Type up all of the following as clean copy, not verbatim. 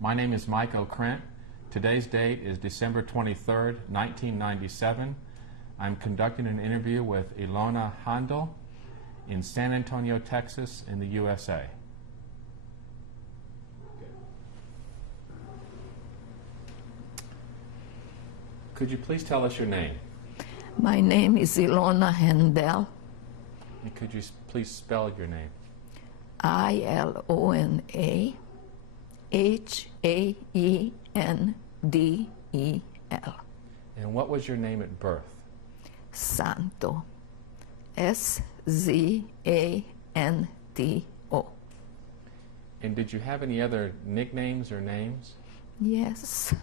My name is Michael Krent. Today's date is December 23rd, 1997. I'm conducting an interview with Ilona Haendel in San Antonio, Texas, in the USA. Could you please tell us your name? My name is Ilona Haendel. And could you please spell your name? Ilona Haendel. And what was your name at birth? Santo. Santo. And did you have any other nicknames or names? Yes.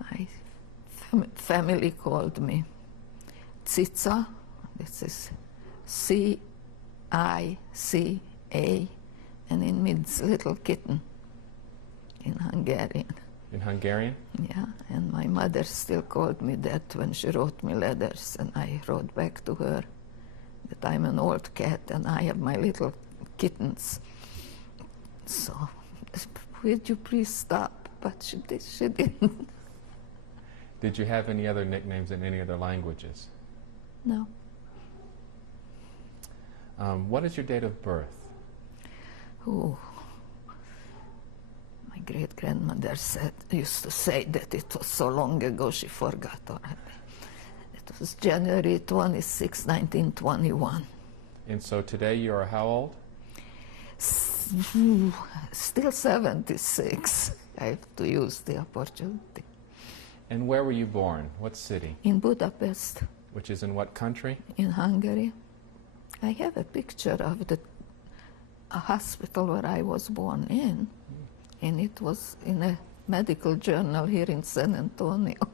My family called me Cica. This is C-I-C-A, and it means little kitten in Hungarian. In Hungarian? Yeah, and my mother still called me that when she wrote me letters, and I wrote back to her that I'm an old cat and I have my little kittens. So, would you please stop? But she didn't. Did you have any other nicknames in any other languages? No. What is your date of birth? Oh, my great-grandmother used to say that it was so long ago she forgot already. It was January 26, 1921. And so today you are how old? Still 76. I have to use the opportunity. And where were you born? What city? In Budapest. Which is in what country? In Hungary. I have a picture of a hospital where I was born in, and it was in a medical journal here in San Antonio.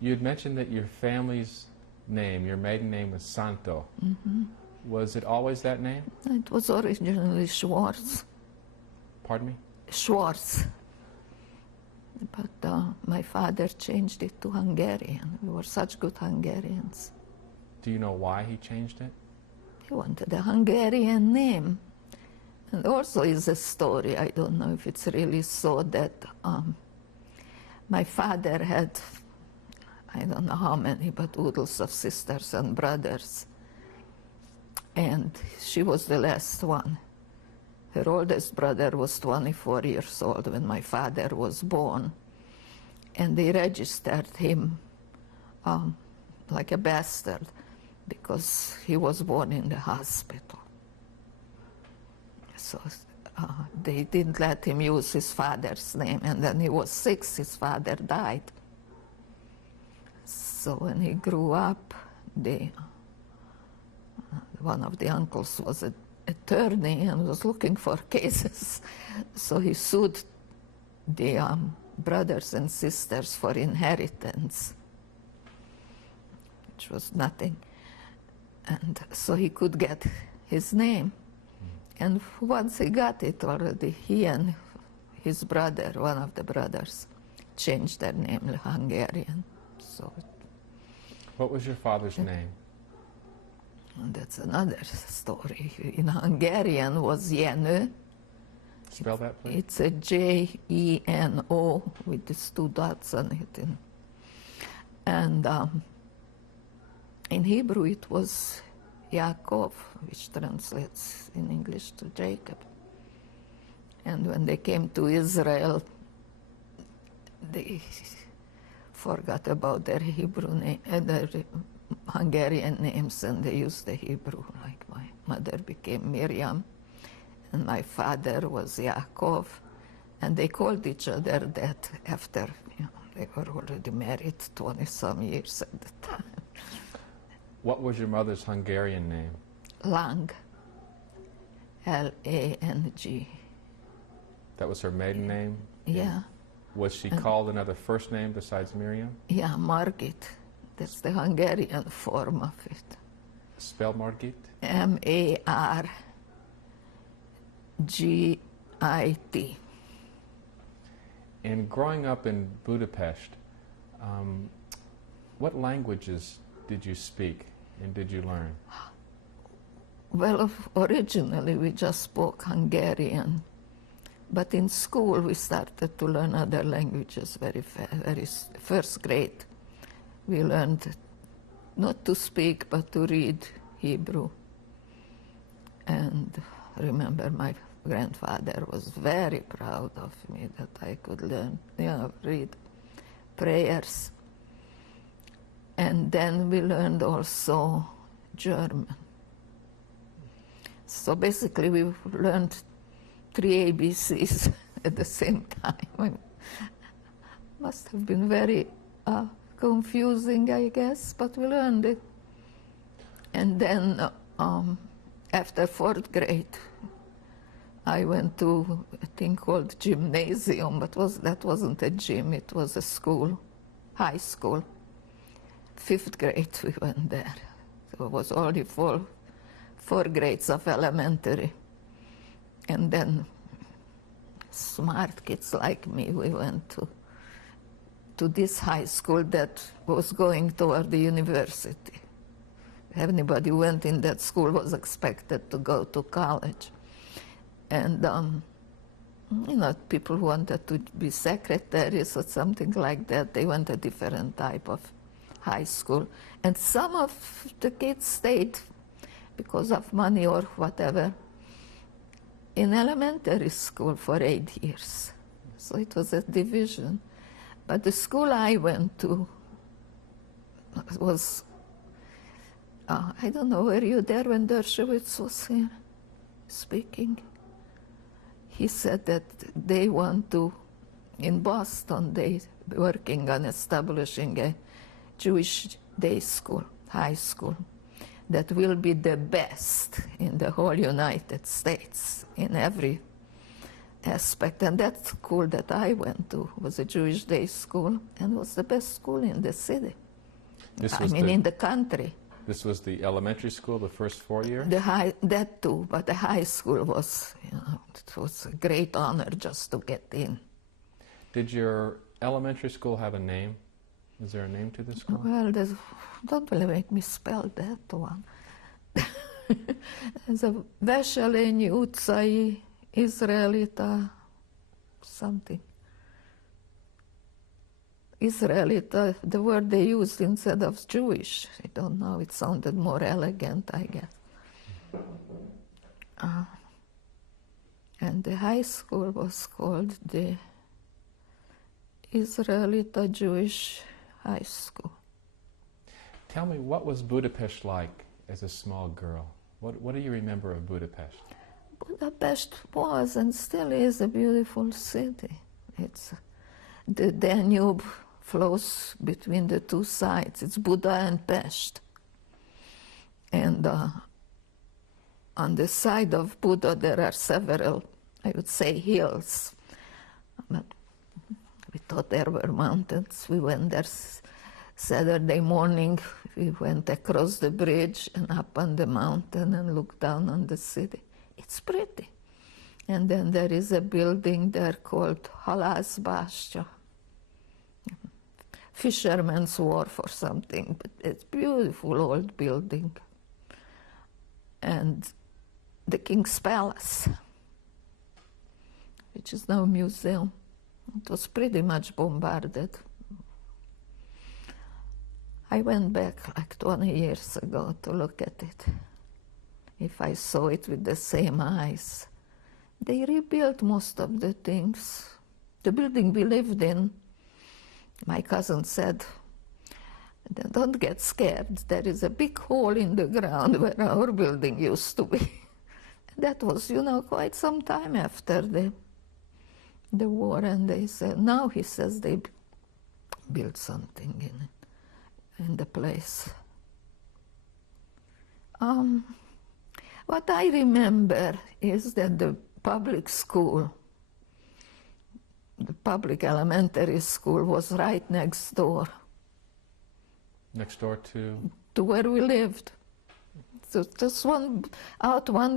You had mentioned that your family's name, your maiden name, was Santo. Mm-hmm. Was it always that name? It was originally Schwartz. Pardon me? Schwartz. But my father changed it to Hungarian. We were such good Hungarians. Do you know why he changed it? He wanted a Hungarian name. And also is a story, I don't know if it's really so, that my father had, I don't know how many, but oodles of sisters and brothers. And she was the last one. Her oldest brother was 24 years old when my father was born. And they registered him like a bastard because he was born in the hospital. So they didn't let him use his father's name. And then he was 6, his father died. So when he grew up, one of the uncles was an attorney and was looking for cases. So he sued the brothers and sisters for inheritance, which was nothing. And so he could get his name. And once he got it already, he and his brother, one of the brothers, changed their name to Hungarian. So what was your father's name? And that's another story. In Hungarian was Jenő. Spell that, please. It's a J-E-N-O with these 2 dots on it. And in Hebrew it was Yaakov, which translates in English to Jacob. And when they came to Israel, they forgot about their Hebrew name, their Hungarian names, and they used the Hebrew. Like my mother became Miriam, and my father was Yaakov, and they called each other that after they were already married 20-some years at the time. What was your mother's Hungarian name? Lang. L-A-N-G. That was her maiden name? Yeah. Was she called another first name besides Miriam? Yeah, Margit. That's the Hungarian form of it. Spell Margit? M-A-R-G-I-T. And growing up in Budapest, what languages did you speak and did you learn? Well, originally we just spoke Hungarian. But in school, we started to learn other languages first grade. We learned not to speak, but to read Hebrew. And remember, my grandfather was very proud of me that I could learn, read prayers. And then we learned also German. So basically, we learned 3 ABCs at the same time. Must have been very confusing, I guess, but we learned it. And then after 4th grade, I went to a thing called gymnasium, but that wasn't a gym, it was a school, high school. 5th grade we went there. So it was only 4 grades of elementary. And then smart kids like me, we went to this high school that was going toward the university. Anybody who went in that school was expected to go to college. And, people who wanted to be secretaries or something like that, they went a different type of high school. And some of the kids stayed because of money or whatever in elementary school for 8 years. So it was a division. But the school I went to was, I don't know, were you there when Dershowitz was here speaking? He said that they want to, in Boston, they working on establishing a Jewish day school, high school, that will be the best in the whole United States in every aspect. And that school that I went to was a Jewish day school and was the best school in the city. In the country. This was the elementary school, the first 4 years? That too, but the high school was, it was a great honor just to get in. Did your elementary school have a name? Is there a name to the school? Well, don't really make me spell that one. There's a Veselényi utcai Israelita something. Israelita, the word they used instead of Jewish. I don't know, it sounded more elegant, I guess. And the high school was called the Israelita Jewish High School. Tell me, what was Budapest like as a small girl? What do you remember of Budapest? Budapest was and still is a beautiful city. The Danube flows between the two sides. It's Buda and Pest. And on the side of Buda there are several, I would say, hills. But we thought there were mountains. We went there Saturday morning. We went across the bridge and up on the mountain and looked down on the city. It's pretty. And then there is a building there called Halászbástya, Fisherman's Wharf or something, but it's a beautiful old building. And the King's Palace, which is now a museum. It was pretty much bombarded. I went back like 20 years ago to look at it, if I saw it with the same eyes. They rebuilt most of the things. The building we lived in, my cousin said, don't get scared, there is a big hole in the ground where our building used to be. That was, quite some time after the war, and they said, now he says they built something in the place. What I remember is that the public school, the public elementary school, was right next door. Next door to? To where we lived. So just one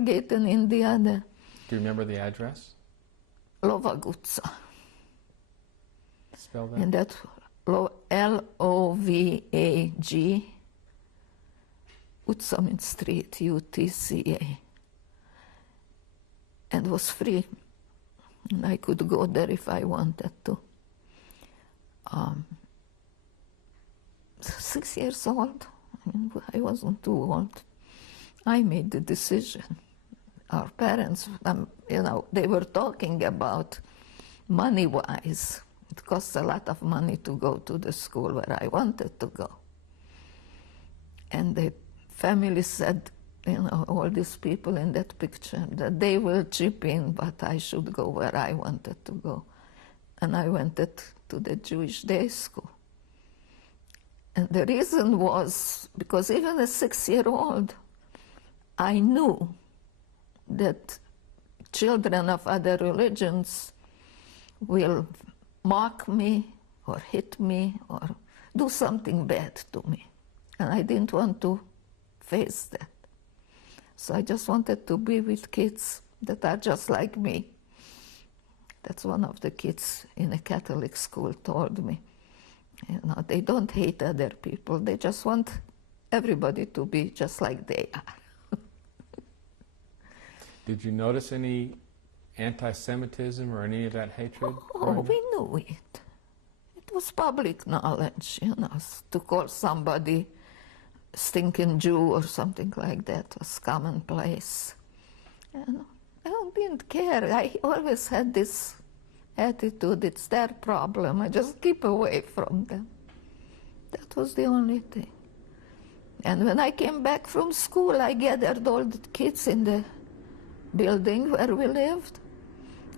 gate and in the other. Do you remember the address? Lovag utca. Spell that? And that Lovag, Utca means street, UTCA. And was free. And I could go there if I wanted to. 6 years old, I wasn't too old. I made the decision. Our parents, they were talking about money-wise. It costs a lot of money to go to the school where I wanted to go. And the family said, all these people in that picture, that they will chip in, but I should go where I wanted to go. And I went to the Jewish day school. And the reason was because even a 6-year-old, I knew that children of other religions will mock me or hit me or do something bad to me. And I didn't want to face that. So I just wanted to be with kids that are just like me. That's one of the kids in a Catholic school told me. They don't hate other people. They just want everybody to be just like they are. Did you notice any anti-Semitism or any of that hatred? Oh, we knew it. It was public knowledge, to call somebody stinking Jew or something like that was commonplace. I didn't care. I always had this attitude, it's their problem. I just keep away from them. That was the only thing. And when I came back from school, I gathered all the kids in the building where we lived,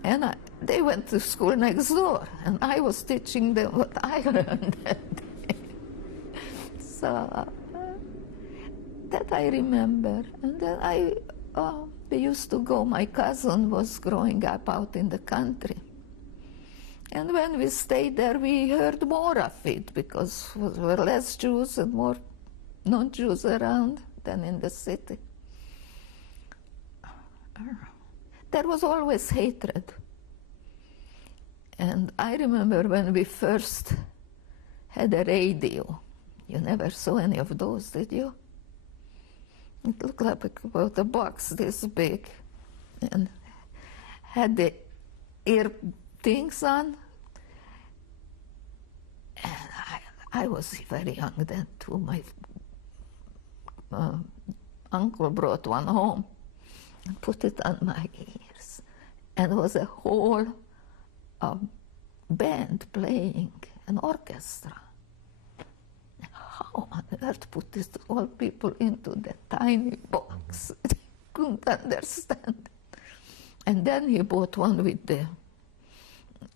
and they went to school next door, and I was teaching them what I learned that day. So that I remember. And then we used to go, my cousin was growing up out in the country. And when we stayed there, we heard more of it because there were less Jews and more non-Jews around than in the city. There was always hatred. And I remember when we first had a radio. You never saw any of those, did you? It looked like about a box this big and had the ear things on. And I was very young then too. My uncle brought one home and put it on my ears. And there was a whole band playing, an orchestra. How on earth put these all people into that tiny box? I couldn't understand it. And then he bought one with the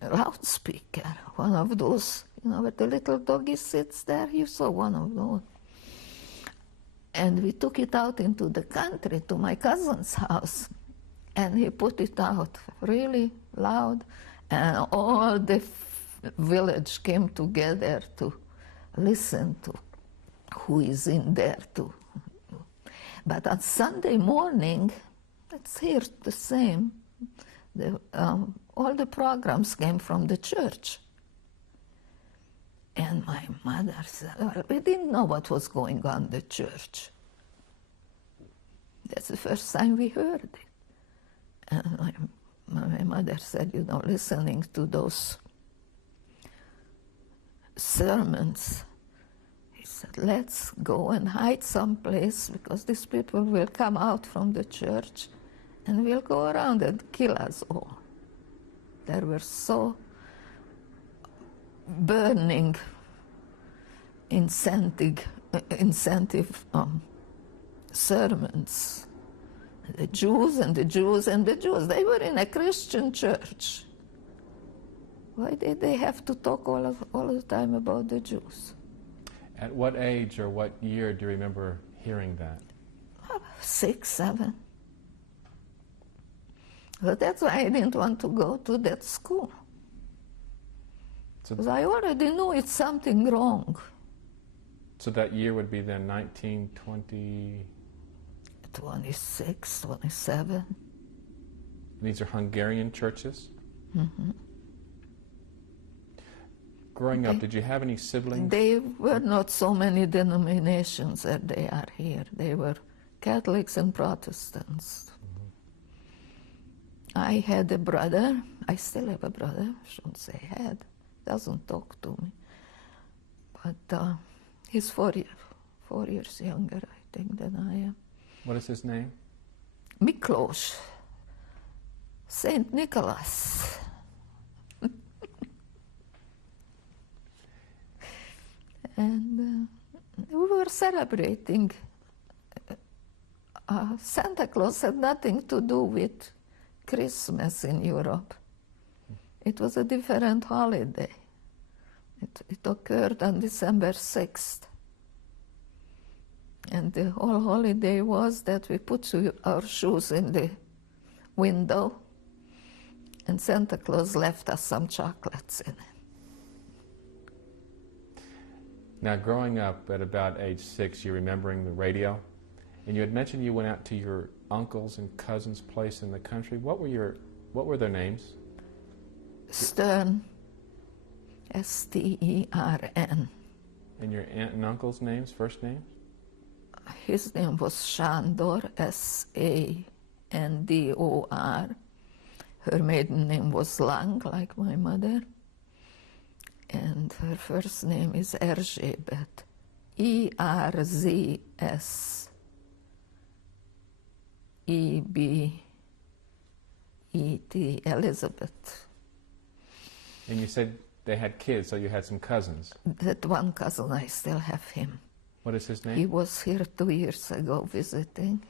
loudspeaker, one of those, where the little doggy sits there. You saw one of those. And we took it out into the country to my cousin's house. And he put it out really loud. And all the village came together to listen to who is in there too. But on Sunday morning, it's here the same. All the programs came from the church. And my mother said, well, we didn't know what was going on in the church. That's the first time we heard it. And my mother said, listening to those sermons, he said, let's go and hide someplace because these people will come out from the church and will go around and kill us all. There were so burning incentive sermons. The Jews and the Jews and the Jews. They were in a Christian church. Why did they have to talk all the time about the Jews? At what age or what year do you remember hearing that? 6, 7. But that's why I didn't want to go to that school. Because I already knew it's something wrong. So that year would be then 1920? 26, 27. These are Hungarian churches? Mm-hmm. Growing up, did you have any siblings? They were not so many denominations as they are here. They were Catholics and Protestants. I had a brother. I still have a brother. I shouldn't say had. Doesn't talk to me. But he's 4 years younger, I think, than I am. What is his name? Miklos. Saint Nicholas. And we were celebrating. Santa Claus had nothing to do with Christmas in Europe. It was a different holiday. It occurred on December 6th. And the whole holiday was that we put our shoes in the window, and Santa Claus left us some chocolates in it. Now, growing up at about age 6, you're remembering the radio, and you had mentioned you went out to your uncles and cousins' place in the country. What were their names? Stern, S-T-E-R-N. And your aunt and uncle's names, first names? His name was Sándor, S-A-N-D-O-R. Her maiden name was Lang, like my mother. And her first name is Erzsébet, E-R-Z-S-E-B-E-T, Elizabeth. And you said they had kids, so you had some cousins. That one cousin, I still have him. What is his name? He was here 2 years ago visiting.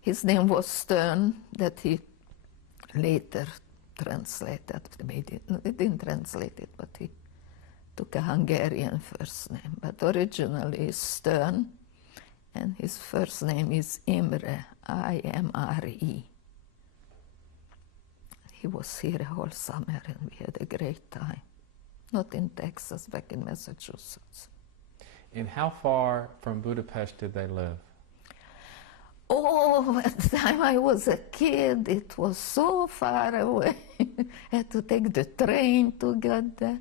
His name was Stern, that he later translated. He didn't translate it, but he took a Hungarian first name. But originally is Stern, and his first name is Imre, I-M-R-E. He was here a whole summer, and we had a great time. Not in Texas, back in Massachusetts. And how far from Budapest did they live? Oh, at the time I was a kid, it was so far away. I had to take the train to get there.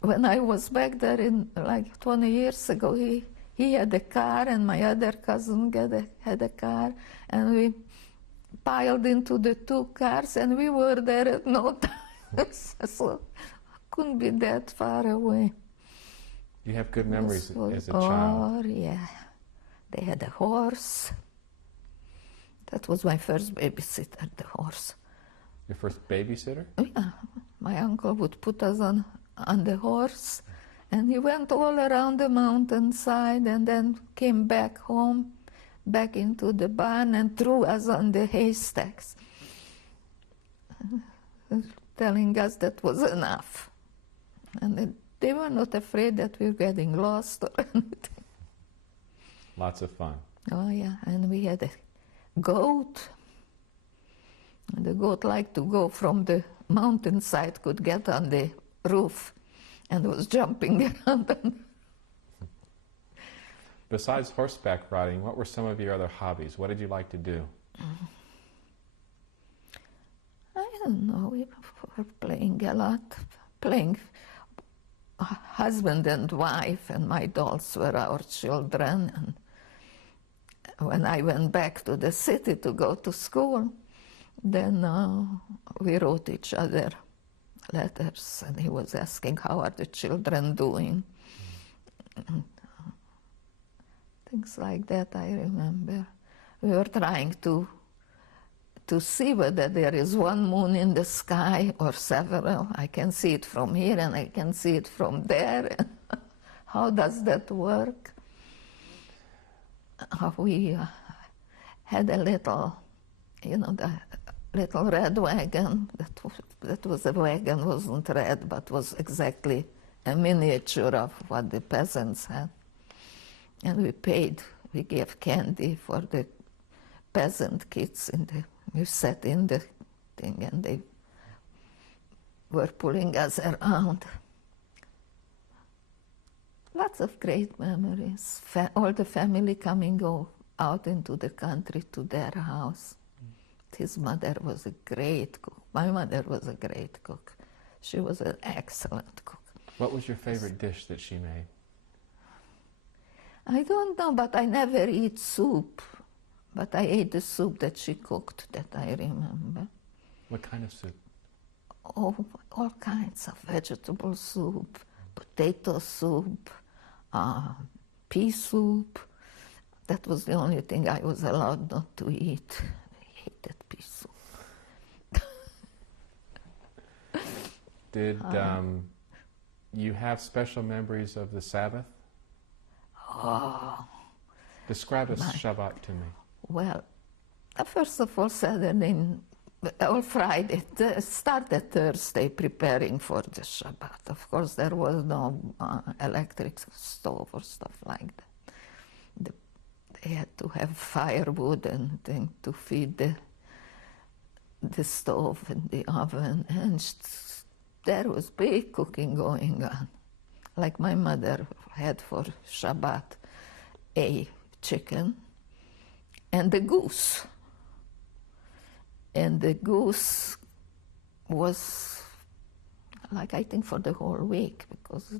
When I was back there in like 20 years ago, he had a car, and my other cousin had a car, and we piled into the two cars, and we were there at no time. So couldn't be that far away. You have good memories as a Oh, child. yeah. They had a horse. That was my first babysitter, the horse. Your first babysitter? Yeah, my uncle would put us on the horse, and he went all around the mountainside and then came back home, back into the barn, and threw us on the haystacks, telling us that was enough. And they were not afraid that we were getting lost or anything. Lots of fun. Oh, yeah, and we had a goat. And the goat liked to go from the mountainside, could get on the roof, and was jumping around. Besides horseback riding, what were some of your other hobbies? What did you like to do? I don't know, we were playing a lot, playing husband and wife, and my dolls were our children. And when I went back to the city to go to school, then we wrote each other letters, and he was asking, how are the children doing? And, things like that, I remember. We were trying to see whether there is one moon in the sky or several. I can see it from here and I can see it from there. How does that work? We had a little, the little red wagon. That was a wagon, wasn't red, but was exactly a miniature of what the peasants had. And we gave candy for the peasant kids we sat in the thing, and they were pulling us around. Lots of great memories. All the family coming out into the country to their house. His mother was a great cook. My mother was a great cook. She was an excellent cook. What was your favorite dish that she made? I don't know, but I never eat soup. But I ate the soup that she cooked, that I remember. What kind of soup? Oh, all kinds of vegetable soup, potato soup, pea soup. That was the only thing I was allowed not to eat. I hated pea soup. Did you have special memories of the Sabbath? Oh, Describe a Shabbat to me. well, first of all, Saturday or Friday, started Thursday preparing for the Shabbat. Of course, there was no electric stove or stuff like that. They had to have firewood and things to feed the stove and the oven, and there was big cooking going on. Like my mother had for Shabbat a chicken and a goose. And the goose was like, I think, for the whole week, because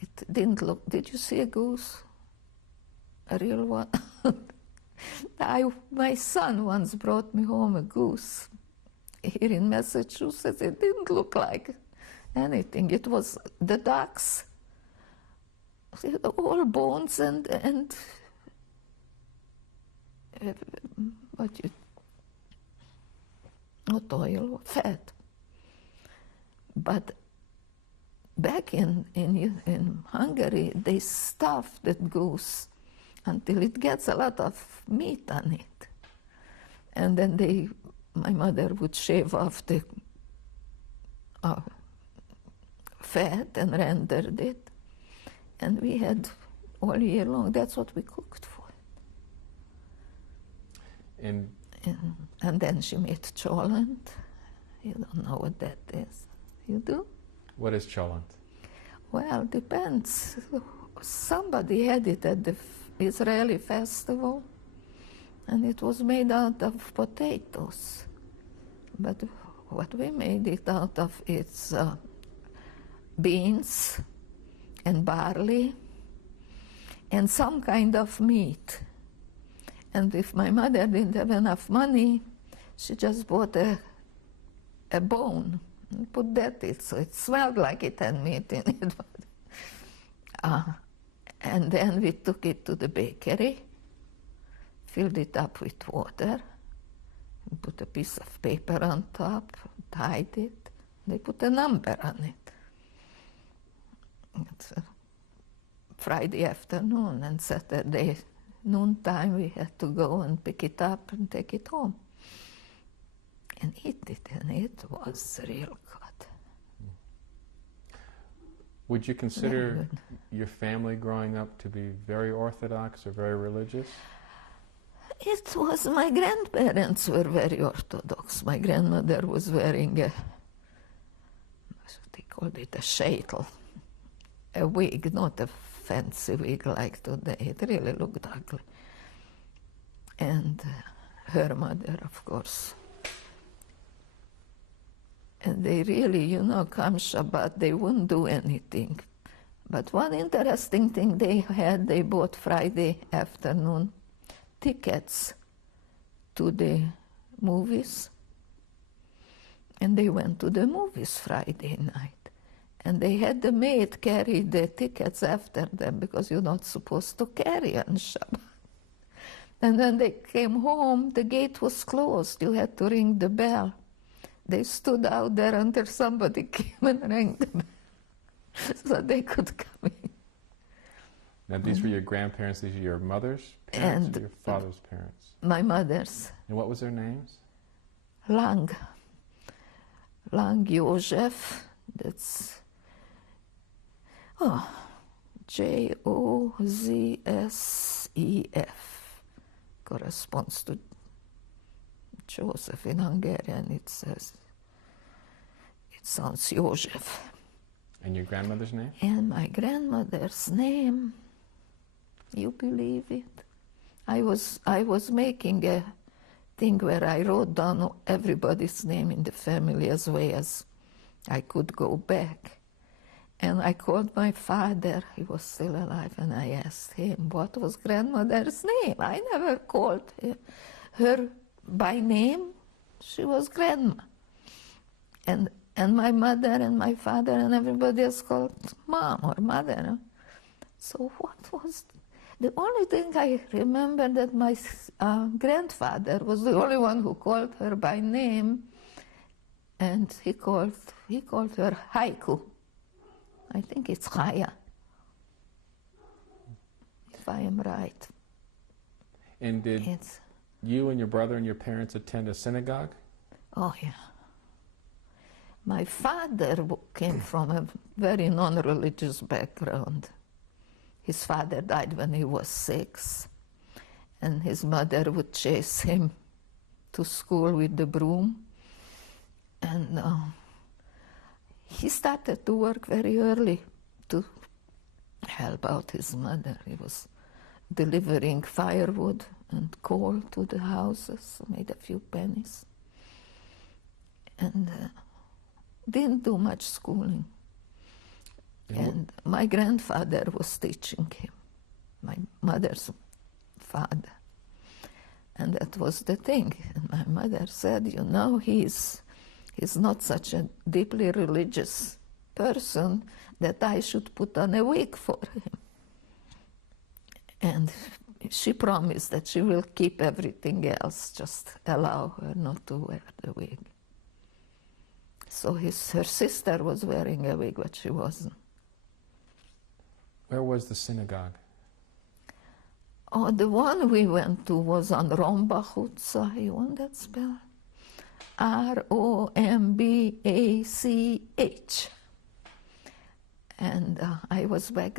it didn't look. Did you see a goose? A real one? My son once brought me home a goose here in Massachusetts. It didn't look like anything. It was the ducks, all bones and not oil, fat. But back in Hungary, they stuff that goose until it gets a lot of meat on it. And then my mother would shave off the fat and rendered it. And we had all year long, that's what we cooked for. And then she made cholent. You don't know what that is. You do? What is cholent? Well, depends. Somebody had it at the Israeli festival, and it was made out of potatoes. But what we made it out of is beans and barley and some kind of meat. And if my mother didn't have enough money, she just bought a bone and put that in. So it smelled like it had meat in it. And then we took it to the bakery, filled it up with water, and put a piece of paper on top, tied it. They put a number on it. It's Friday afternoon, and Saturday noontime we had to go and pick it up and take it home and eat it, and it was real good. Would you consider your family growing up to be very Orthodox or very religious? It was, my grandparents were very Orthodox. My grandmother was wearing they called it a sheitel, a wig, not a fancy wig like today. It really looked ugly. And her mother, of course. And they really, come Shabbat, they wouldn't do anything. But one interesting thing they bought Friday afternoon tickets to the movies. And they went to the movies Friday night. And they had the maid carry the tickets after them, because you're not supposed to carry on Shabbat. And when they came home, the gate was closed. You had to ring the bell. They stood out there until somebody came and rang the bell so they could come in. Now, these were your grandparents, these are your mother's parents, And or your father's parents? My mother's. And what was their names? Lang Joseph, that's Joseph, corresponds to Joseph in Hungarian. It sounds Joseph. And your grandmother's name? And my grandmother's name, you believe it? I was making a thing where I wrote down everybody's name in the family as way as I could go back. And I called my father, he was still alive, and I asked him, what was grandmother's name? I never called her by name She was grandma. And my mother and my father and everybody else called mom or mother. Huh? So what was... The only thing I remember that my grandfather was the only one who called her by name, and he called her Haiku. I think it's Chaya, if I am right. And did you and your brother and your parents attend a synagogue? Oh, yeah. My father came from a very non-religious background. His father died when he was 6, and his mother would chase him to school with the broom. And he started to work very early to help out his mother. He was delivering firewood and coal to the houses, made a few pennies, and didn't do much schooling. And my grandfather was teaching him, my mother's father. And that was the thing. And my mother said, you know, he's not such a deeply religious person that I should put on a wig for him. And she promised that she will keep everything else, just allow her not to wear the wig. So her sister was wearing a wig, but she wasn't. Where was the synagogue? Oh, the one we went to was on Rombachutza. You want that spell? Rombach. And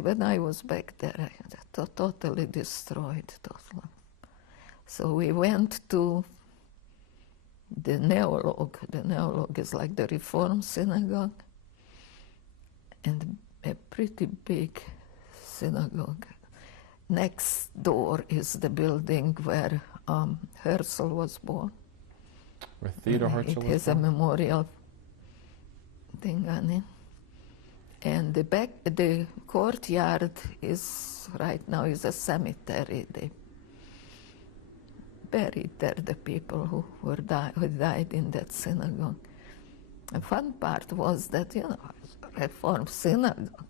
when I was back there, totally destroyed. Totally. So we went to the Neolog. The Neolog is like the Reform synagogue, and a pretty big synagogue. Next door is the building where Herzl was born. Where Theodor Herzl was born? It has a memorial thing on it. And the courtyard is right now is a cemetery. They buried there the people who died in that synagogue. The fun part was that, Reform synagogue.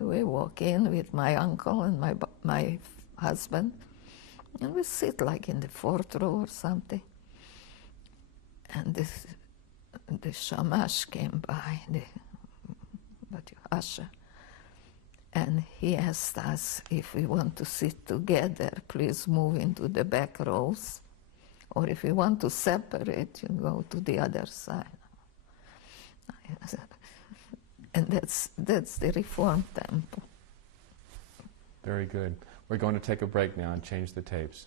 We walk in with my uncle and my husband, and we sit like in the 4th row or something. And the shamash came by, the usher, and he asked us if we want to sit together, please move into the back rows, or if you want to separate, you go to the other side. And that's the Reform temple. Very good. We're going to take a break now and change the tapes.